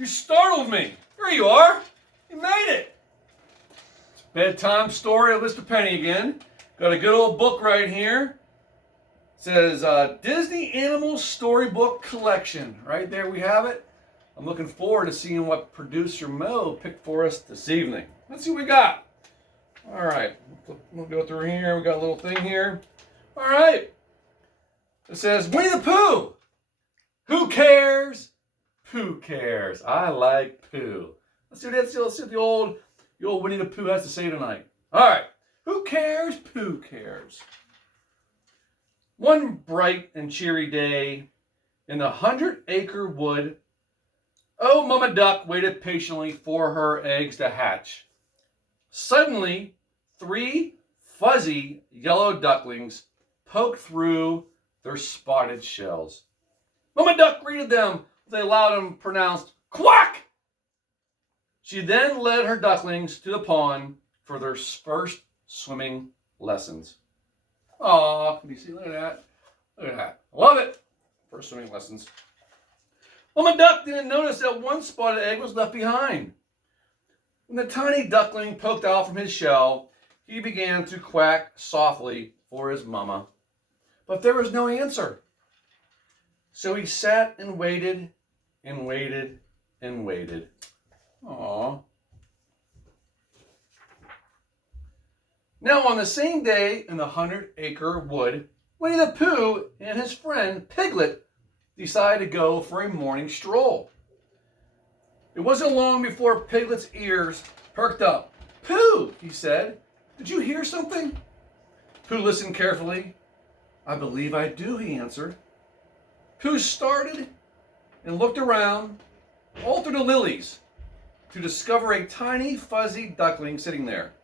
You startled me. There you are. You made it. It's Bedtime Story of Mr. Penny again. Got a good old book right here. It says Disney Animals Storybook Collection. Right there we have it. I'm looking forward to seeing what producer Mo picked for us this evening. Let's see what we got. All right. We'll go through here. We got a little thing here. All right. It says Winnie the Pooh. Who cares? Pooh cares. I like Pooh. Let's see what the old Winnie the Pooh has to say tonight. All right. Who cares? Pooh cares. One bright and cheery day in the 100-acre wood, old Mama Duck waited patiently for her eggs to hatch. Suddenly, 3 fuzzy yellow ducklings poked through their spotted shells. Mama Duck greeted them with a loud and pronounced quack. She then led her ducklings to the pond for their first swimming lessons. Aw, can you see? Look at that. Look at that. Love it. First swimming lessons. Mama Duck didn't notice that one spotted egg was left behind. When the tiny duckling poked out from his shell, he began to quack softly for his mama. But there was no answer. So he sat and waited and waited and waited. Aww. Now on the same day in the 100-acre wood, Winnie the Pooh and his friend Piglet decided to go for a morning stroll. It wasn't long before Piglet's ears perked up. Pooh, he said, did you hear something? Pooh listened carefully. I believe I do, he answered. Pooh started and looked around, all through the lilies, to discover a tiny fuzzy duckling sitting there.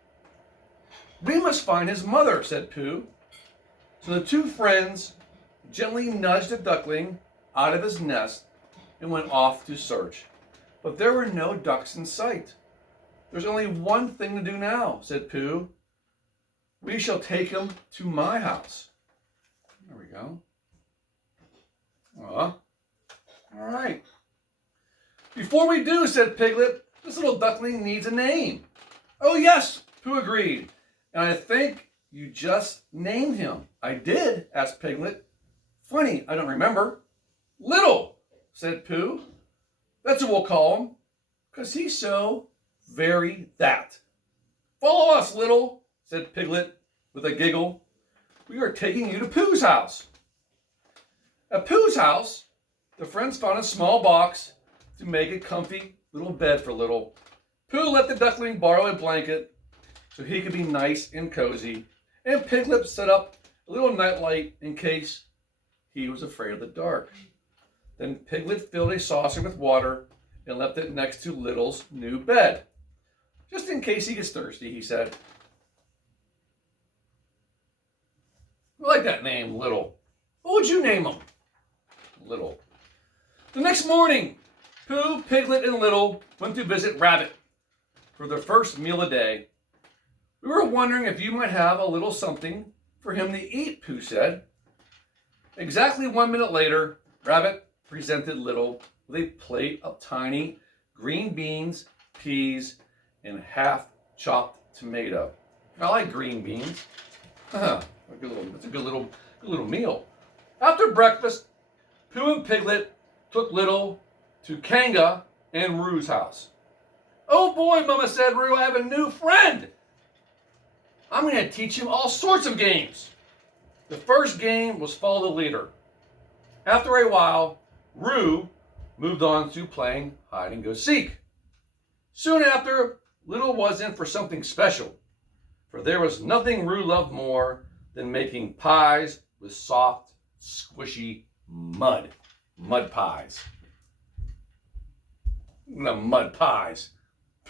We must find his mother, said Pooh. So the 2 friends gently nudged the duckling out of his nest and went off to search. But there were no ducks in sight. There's only one thing to do now, said Pooh. We shall take him to my house. There we go. All right. Before we do, said Piglet, this little duckling needs a name. Oh, yes, Pooh agreed. And I think you just named him. I did, asked Piglet. Funny, I don't remember. Little, said Pooh. That's what we'll call him, because he's so very that. Follow us, Little, said Piglet with a giggle. We are taking you to Pooh's house. At Pooh's house, the friends found a small box to make a comfy little bed for Little. Pooh let the duckling borrow a blanket so he could be nice and cozy, and Piglet set up a little nightlight in case he was afraid of the dark. Then Piglet filled a saucer with water and left it next to Little's new bed. Just in case he gets thirsty, he said. I like that name, Little. What would you name him? Little. The next morning, Pooh, Piglet, and Little went to visit Rabbit for their first meal of the day. We were wondering if you might have a little something for him to eat, Pooh said. Exactly 1 minute later, Rabbit presented Little with a plate of tiny green beans, peas, and half-chopped tomato. I like green beans. That's a good little meal. After breakfast, Pooh and Piglet took Little to Kanga and Rue's house. Oh boy, Mama said, Rue, I have a new friend. I'm going to teach him all sorts of games. The first game was follow the leader. After a while, Rue moved on to playing hide and go seek. Soon after, Little was in for something special, for there was nothing Rue loved more than making pies with soft, squishy mud. Mud pies. The mud pies.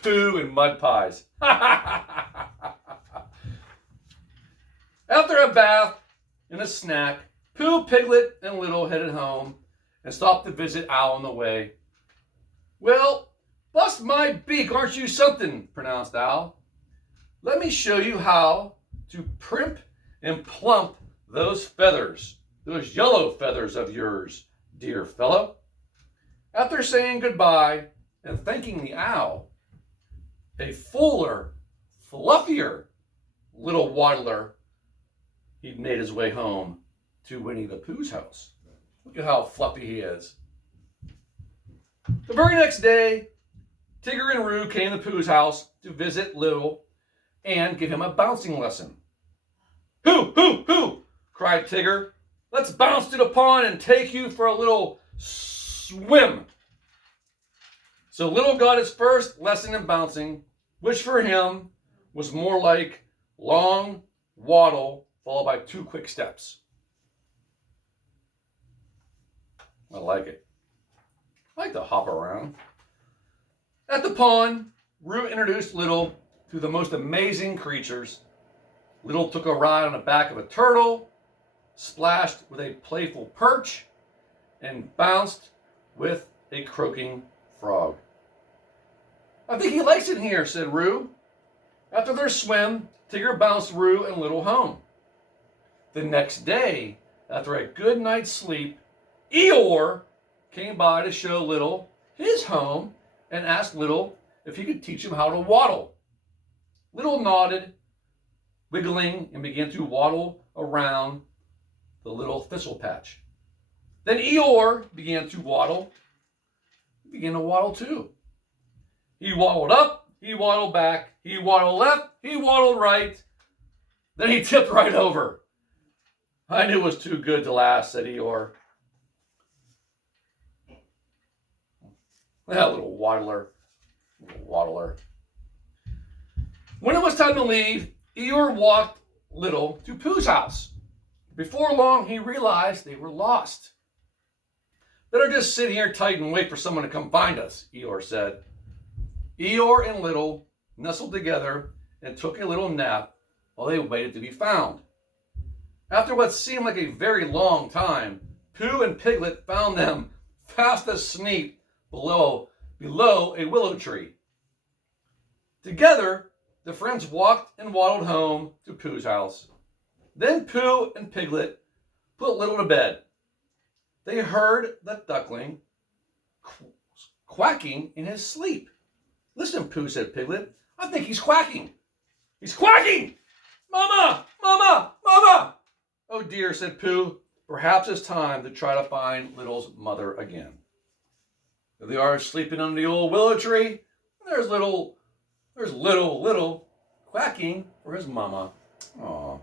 Pooh and mud pies. After a bath and a snack, Pooh, Piglet, and Little headed home and stopped to visit Owl on the way. Well, bust my beak, aren't you something, pronounced Owl. Let me show you how to primp and plump those feathers, those yellow feathers of yours, dear fellow. After saying goodbye and thanking the owl, a fuller, fluffier little waddler, he made his way home to Winnie the Pooh's house. Look at how fluffy he is. The very next day, Tigger and Roo came to Pooh's house to visit Little and give him a bouncing lesson. "Hoo, hoo, hoo!" cried Tigger. "Let's bounce to the pond and take you for a little swim." So Little got his first lesson in bouncing, which for him was more like long waddle followed by 2 quick steps. I like it. I like to hop around. At the pond, Roo introduced Little to the most amazing creatures. Little took a ride on the back of a turtle, splashed with a playful perch, and bounced with a croaking frog. "I think he likes it here," said Roo. After their swim, Tigger bounced Roo and Little home. The next day, after a good night's sleep, Eeyore came by to show Little his home and asked Little if he could teach him how to waddle. Little nodded, wiggling, and began to waddle around the little thistle patch. Then Eeyore began to waddle. He began to waddle too. He waddled up, he waddled back, he waddled left, he waddled right. Then he tipped right over. "I knew it was too good to last," said Eeyore. That little waddler. When it was time to leave, Eeyore walked Little to Pooh's house. Before long, he realized they were lost. "Better just sit here tight and wait for someone to come find us," Eeyore said. Eeyore and Little nestled together and took a little nap while they waited to be found. After what seemed like a very long time, Pooh and Piglet found them fast asleep below a willow tree. Together, the friends walked and waddled home to Pooh's house. Then Pooh and Piglet put Little to bed. They heard the duckling quacking in his sleep. "Listen, Pooh," said Piglet. "I think he's quacking." "He's quacking! Mama! Mama! Mama!" "Oh dear," said Pooh. "Perhaps it's time to try to find Little's mother again." There they are sleeping under the old willow tree. There's little quacking for his mama. Aww.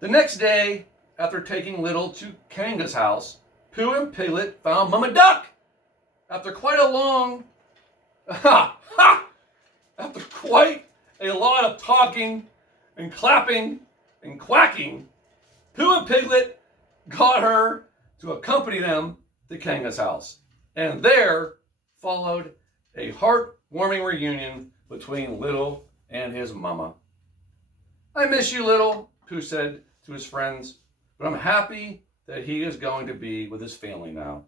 The next day, after taking Little to Kanga's house, Pooh and Piglet found Mama Duck. After quite a lot of talking and clapping and quacking, Pooh and Piglet got her to accompany them to Kanga's house. And there followed a heartwarming reunion between Little and his mama. "I miss you, Little," Pooh said to his friends, "but I'm happy that he is going to be with his family now.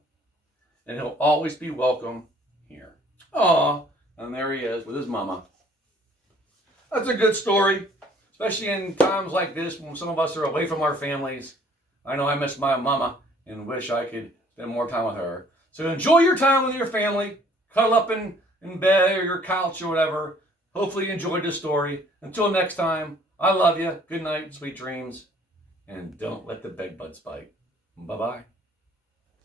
And he'll always be welcome here." Aw, and there he is with his mama. That's a good story, especially in times like this when some of us are away from our families. I know I miss my mama and wish I could spend more time with her. So enjoy your time with your family. Cuddle up in bed or your couch or whatever. Hopefully you enjoyed this story. Until next time, I love you. Good night, sweet dreams. And don't let the bed bugs bite. Bye-bye.